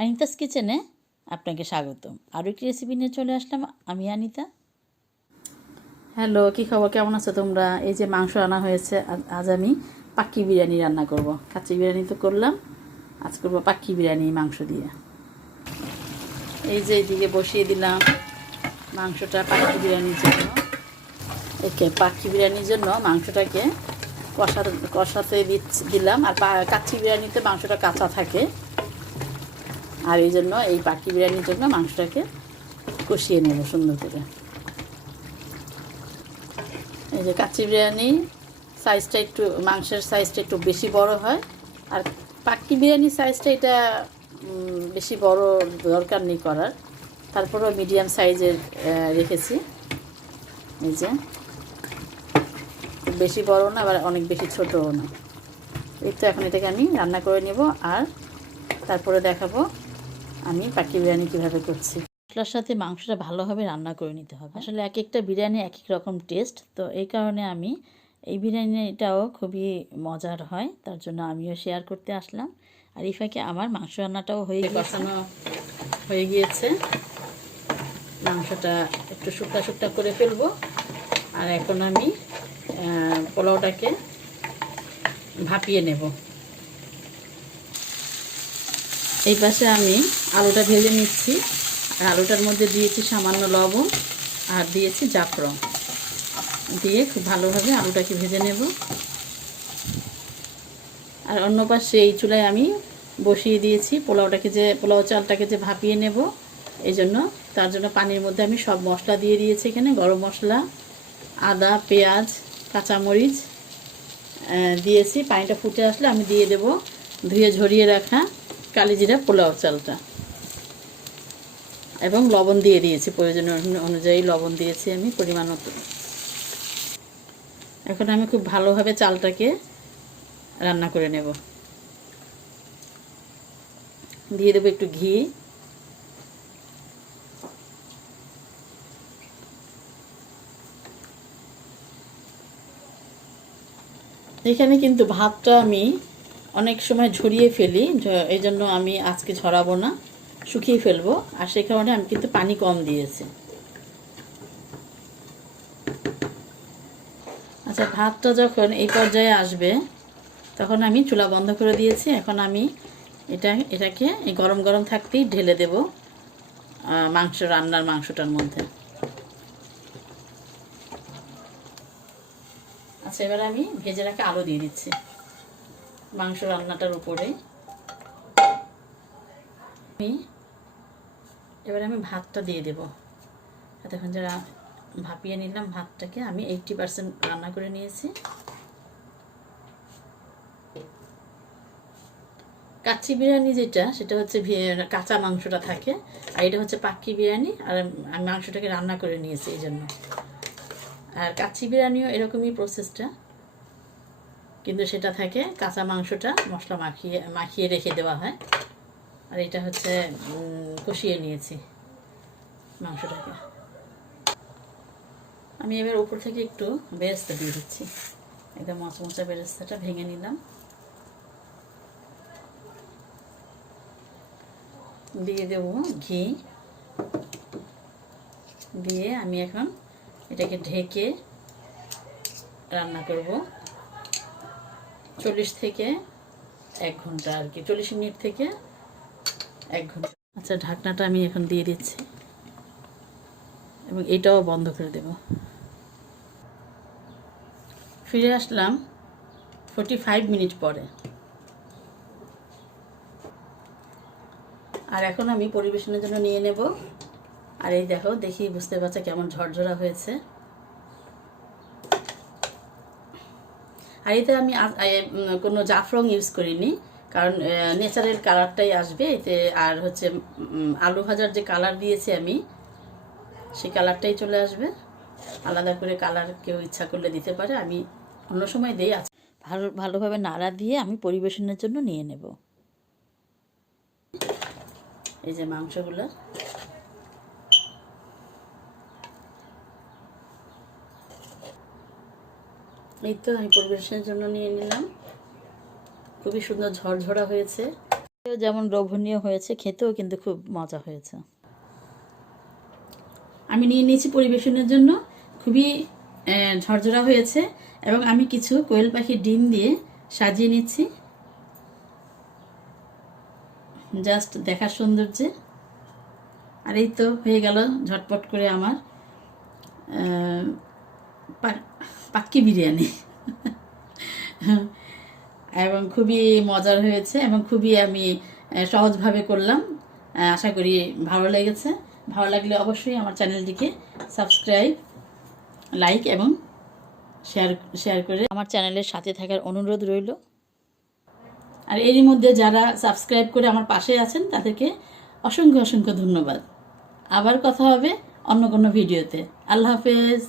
अनितास किचेने आपनाके स्वागतम। आरो एक रेसिपि निये चले आसलाम आमी अनिता। हेलो की खबर, केमन आछो तोमरा? এই যে মাংস আনা হয়েছে, আজ আমি পাক্কি বিরিয়ানি রান্না করব। কাচ্চি বিরিয়ানি তো করলাম, আজ করব পাক্কি বিরিয়ানি মাংস দিয়ে। এই যে এদিকে বসিয়ে দিলাম মাংসটা পাক্কি বিরিয়ানির জন্য। একে পাক্কি বিরিয়ানির জন্য মাংসটাকে কষাতে দিলাম। আর কাচ্চি বিরিয়ানিতে মাংসটা কাঁচা থাকে, আর এই জন্য এই পাক্কি বিরিয়ানির জন্য মাংসটাকে কষিয়ে নেব সুন্দর করে। এই যে কাচ্চি বিরিয়ানি সাইজটা একটু, মাংসের সাইজটা একটু বেশি বড় হয়, আর পাক্কি বিরিয়ানির সাইজটা এটা বেশি বড় দরকার নেই করার, তারপরেও মিডিয়াম সাইজের রেখেছি। এই যে বেশি বড় না, আবার অনেক বেশি ছোটও না। এই তো এখন এটাকে আমি রান্না করে নেব, আর তারপরে দেখাবো আমি পাক্কি বিরিয়ানি কীভাবে করছি। মশলার সাথে মাংসটা ভালোভাবে রান্না করে নিতে হবে। আসলে এক একটা বিরিয়ানি এক এক রকম টেস্ট, তো এই কারণে আমি এই বিরিয়ানিটাও খুবই মজার হয়, তার জন্য আমিও শেয়ার করতে আসলাম। আর এই ফাঁকে আমার মাংস রান্নাটাও কষানো হয়ে গিয়েছে। মাংসটা একটু শুকনা শুকনা করে ফেলবো। আর এখন আমি পোলাওটাকে ভাপিয়ে নেব। এই পাশে আমি আলুটা ভেজে নিচ্ছি, আর আলুটার মধ্যে দিয়েছি সামান্য লবণ আর দিয়েছি জাফরান দিয়ে খুব ভালোভাবে আলুটাকে ভেজে নেব। আর অন্য পাশে এই চুলায় আমি বসিয়ে দিয়েছি পোলাও চালটাকে যে ভাপিয়ে নেব, এই জন্য তার জন্য পানির মধ্যে আমি সব মশলা দিয়ে দিয়েছি। এখানে গরম মশলা, আদা, পেঁয়াজ, কাঁচামরিচ দিয়েছি। পানিটা ফুটে আসলে আমি দিয়ে দেব ধুয়ে ঝরিয়ে রাখা কালিজিরা পোলাও চালটা, এবং লবণ দিয়ে দিয়েছি, প্রয়োজন অনুযায়ী লবণ দিয়েছি আমি পরিমাণ মতো। এখন আমি খুব ভালোভাবে চালটাকে রান্না করে নেব। দিয়ে দেবো একটু ঘি, এখানে কিন্তু ভাতটা আমি অনেক সময় ঝরিয়ে ফেলি, এই জন্য আমি আজকে ঝরাবো না, শুকিয়ে ফেলবো। আর সে কারণে আমি কিন্তু পানি কম দিয়েছি। আচ্ছা, ভাতটা যখন এই পর্যায়ে আসবে তখন আমি চুলা বন্ধ করে দিয়েছি। এখন আমি এটাকে এই গরম গরম থাকতেই ঢেলে দেব মাংসটার মধ্যে। আচ্ছা, এবার আমি ভেজে রাখা আলু দিয়ে দিচ্ছি মাংস রান্নাটার উপরে। এবার আমি ভাতটা দিয়ে দেব। এতক্ষণ যারা ভাপিয়ে নিলাম ভাতটাকে, আমি 80% রান্না করে নিয়েছি। কাচ্চি বিরিয়ানি যেটা, সেটা হচ্ছে কাঁচা মাংসটা থাকে, আর এটা হচ্ছে পাক্কি বিরিয়ানি, আর আমি মাংসটাকে রান্না করে নিয়েছি এই জন্য। আর কাচ্চি বিরিয়ানিও এরকমই প্রসেসটা, কিন্তু সেটা থাকে কাঁচা মাংসটা মশলা মাখিয়ে রেখে দেওয়া হয়, আর এটা হচ্ছে কষিয়ে নিয়েছি মাংসটাকে। আমি এবার উপর থেকে একটু বেরেস্তা দিয়ে দিচ্ছি, একদম মচমচা বেরেস্তাটা ভেঙে নিলাম, দিয়ে দেব ঘি, দিয়ে আমি এখন এটাকে ঢেকে রান্না করব 40 থেকে 1 ঘন্টা, আর কি 40 মিনিট থেকে 1 ঘন্টা। আচ্ছা, ঢাকনাটা আমি এখন দিয়ে দিচ্ছি এবং এটাও বন্ধ করে দেব। ফিরে আসলাম 45 মিনিট পরে। আর এখন আমি পরিবেশনের জন্য নিয়ে নেব। আর এই দেখো, দেখি বুঝতে পারছো কেমন ঝরঝরা হয়েছে। আর এতে আমি কোনো জাফরং ইউজ করিনি, কারণ ন্যাচারাল কালারটাই আসবে এতে। আর হচ্ছে আলু ভাজার যে কালার দিয়েছি আমি, সেই কালারটাই চলে আসবে। আলাদা করে কালার কেউ ইচ্ছা করলে দিতে পারে, আমি অন্য সময় দিই। ভালোভাবে নাড়া দিয়ে আমি পরিবেশনের জন্য নিয়ে নেব। এই যে মাংসগুলো, এই তো আমি পরিবেশনের জন্য নিয়ে নিলাম। খুবই সুন্দর ঝরঝরা হয়েছে। যেমন লোভনীয় হয়েছে, খেতেও কিন্তু খুব মজা হয়েছে। আমি নিয়ে নিয়েছি পরিবেশনের জন্য, খুবই ঝরঝরা হয়েছে, এবং আমি কিছু কোয়েল পাখির ডিম দিয়ে সাজিয়ে নিচ্ছি জাস্ট দেখার সৌন্দর্যে। আর এই তো হয়ে গেল ঝটপট করে আমার পাক্কি বিরিয়ানি। এবং খুবই মজার হয়েছে এবং খুবই আমি সহজভাবে করলাম। আশা করি ভালো লেগেছে। ভালো লাগলে অবশ্যই আমার চ্যানেলটিকে সাবস্ক্রাইব, লাইক এবং শেয়ার করে আমার চ্যানেলের সাথে থাকার অনুরোধ রইল। আর এরই মধ্যে যারা সাবস্ক্রাইব করে আমার পাশে আছেন তাদেরকে অসংখ্য অসংখ্য ধন্যবাদ। আবার কথা হবে অন্য কোনো ভিডিওতে। আল্লাহ হাফেজ।